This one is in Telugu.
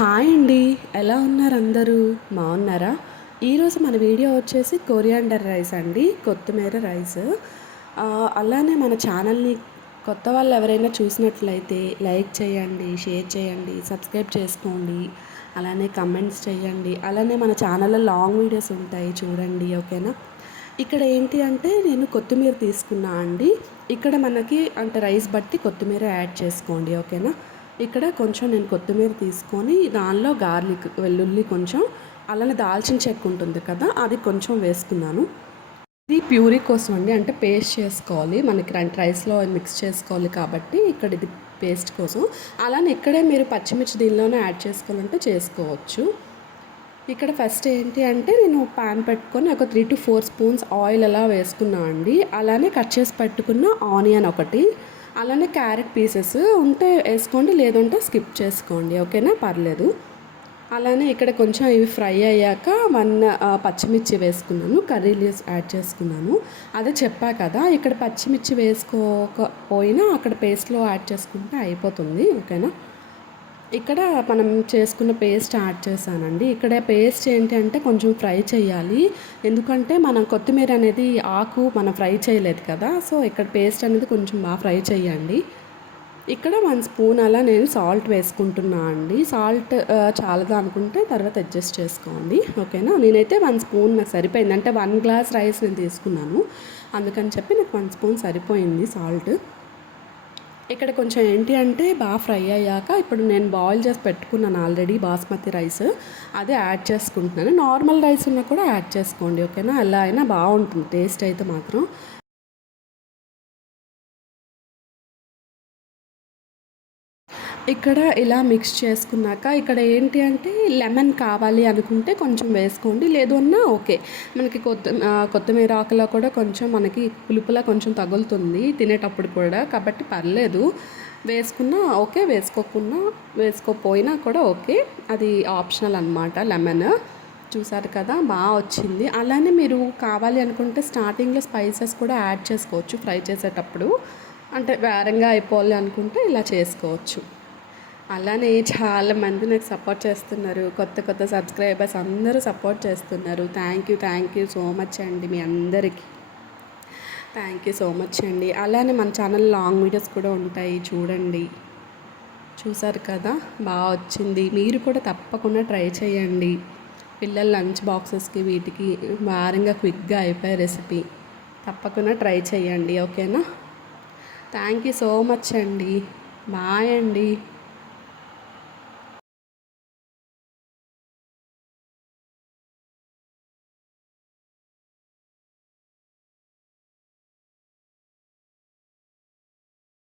హాయ్ అండి. ఎలా ఉన్నారు అందరూ? బాగున్నారా? ఈరోజు మన వీడియో వచ్చేసి కొరియాండర్ రైస్ అండి. కొత్తిమీర రైస్. అలానే మన ఛానల్ని కొత్త వాళ్ళు ఎవరైనా చూసినట్లయితే లైక్ చేయండి షేర్ చేయండి సబ్స్క్రైబ్ చేసుకోండి. అలానే కమెంట్స్ చేయండి. అలానే మన ఛానల్లో లాంగ్ వీడియోస్ ఉంటాయి చూడండి ఓకేనా? ఇక్కడ ఏంటి అంటే నేను కొత్తిమీర తీసుకున్నా అండి. ఇక్కడ మనకి అంటే రైస్ బట్టి కొత్తిమీర యాడ్ చేసుకోండి ఓకేనా? ఇక్కడ కొంచెం నేను కొత్తిమీర తీసుకొని దానిలో గార్లిక్ వెల్లుల్లి కొంచెం అలానే దాల్చిన చెక్క ఉంటుంది కదా అది కొంచెం వేసుకున్నాను. ఇది ప్యూరీ కోసం అండి అంటే పేస్ట్ చేసుకోవాలి. మనకి రెండు రైస్లో మిక్స్ చేసుకోవాలి కాబట్టి ఇక్కడ ఇది పేస్ట్ కోసం. అలానే ఇక్కడే మీరు పచ్చిమిర్చి దీనిలోనే యాడ్ చేసుకోవాలంటే చేసుకోవచ్చు. ఇక్కడ ఫస్ట్ ఏంటి అంటే నేను పాన్ పెట్టుకొని ఒక three to four spoons oil అలా వేసుకున్నా అండి. అలానే కట్ చేసి పెట్టుకున్న ఆనియన్ ఒకటి అలానే క్యారెట్ పీసెస్ ఉంటే వేసుకోండి లేదంటే స్కిప్ చేసుకోండి. ఓకేనా? పర్లేదు. అలానే ఇక్కడ కొంచెం ఇవి ఫ్రై అయ్యాక వన్ పచ్చిమిర్చి వేసుకున్నాను. కర్రీ లీవ్స్ యాడ్ చేసుకున్నాను. అదే చెప్పా కదా ఇక్కడ పచ్చిమిర్చి వేసుకోకపోయినా అక్కడ పేస్ట్లో యాడ్ చేసుకుంటే అయిపోతుంది. ఓకేనా? ఇక్కడ మనం చేసుకున్న పేస్ట్ యాడ్ చేశానండి. ఇక్కడ పేస్ట్ ఏంటి అంటే కొంచెం ఫ్రై చేయాలి. ఎందుకంటే మనం కొత్తిమీర అనేది ఆకు మనం ఫ్రై చేయలేదు కదా. సో ఇక్కడ పేస్ట్ అనేది కొంచెం బాగా ఫ్రై చేయండి. ఇక్కడ వన్ స్పూన్ అలా నేను సాల్ట్ వేసుకుంటున్నా అండి. సాల్ట్ చాలదా అనుకుంటే తర్వాత అడ్జస్ట్ చేసుకోండి. ఓకేనా? నేనైతే వన్ స్పూన్ నాకు సరిపోయింది. అంటే వన్ గ్లాస్ రైస్ నేను తీసుకున్నాను. అందుకని చెప్పి నాకు వన్ స్పూన్ సరిపోయింది సాల్ట్. ఇక్కడ కొంచెం ఏంటి అంటే బాగా ఫ్రై అయ్యాక ఇప్పుడు నేను బాయిల్ చేసి పెట్టుకున్నాను ఆల్రెడీ బాస్మతి రైస్. అదే యాడ్ చేసుకుంటున్నాను. నార్మల్ రైస్ ఉన్నా కూడా యాడ్ చేసుకోండి ఓకేనా? ఎలా అయినా బాగుంటుంది టేస్ట్ అయితే మాత్రం. ఇక్కడ ఇలా మిక్స్ చేసుకున్నాక ఇక్కడ ఏంటి అంటే లెమన్ కావాలి అనుకుంటే కొంచెం వేసుకోండి లేదు అన్నా ఓకే. మనకి కొత్త కొత్తిమీర ఆకులో కూడా కొంచెం మనకి పులుపులా కొంచెం తగులుతుంది తినేటప్పుడు కూడా కాబట్టి పర్లేదు. వేసుకున్నా ఓకే వేసుకోకున్నా వేసుకోపోయినా కూడా ఓకే. అది ఆప్షనల్ అనమాట లెమన్ చూసారు కదా బాగా వచ్చింది. అలానే మీరు కావాలి అనుకుంటే స్టార్టింగ్లో స్పైసెస్ కూడా యాడ్ చేసుకోవచ్చు ఫ్రై చేసేటప్పుడు. అంటే వేరంగా అయిపోవాలి అనుకుంటే ఇలా చేసుకోవచ్చు. అలానే చాలా మంది నాకు సపోర్ట్ చేస్తున్నారు. కొత్త కొత్త సబ్స్క్రైబర్స్ అందరూ సపోర్ట్ చేస్తున్నారు. Thank you thank you so much అండి మీ అందరికీ. థ్యాంక్ యూ సో మచ్ అండి. అలానే మన ఛానల్ లాంగ్ వీడియోస్ కూడా ఉంటాయి చూడండి. చూసారు కదా? బాగా వచ్చింది. మీరు కూడా తప్పకుండా ట్రై చేయండి. పిల్లల లంచ్ బాక్సెస్కి వీటికి వారంగా క్విక్గా అయిపోయే రెసిపీ. తప్పకుండా ట్రై చేయండి. ఓకేనా? థ్యాంక్ యూ సో మచ్ అండి. బాయ్ అండి.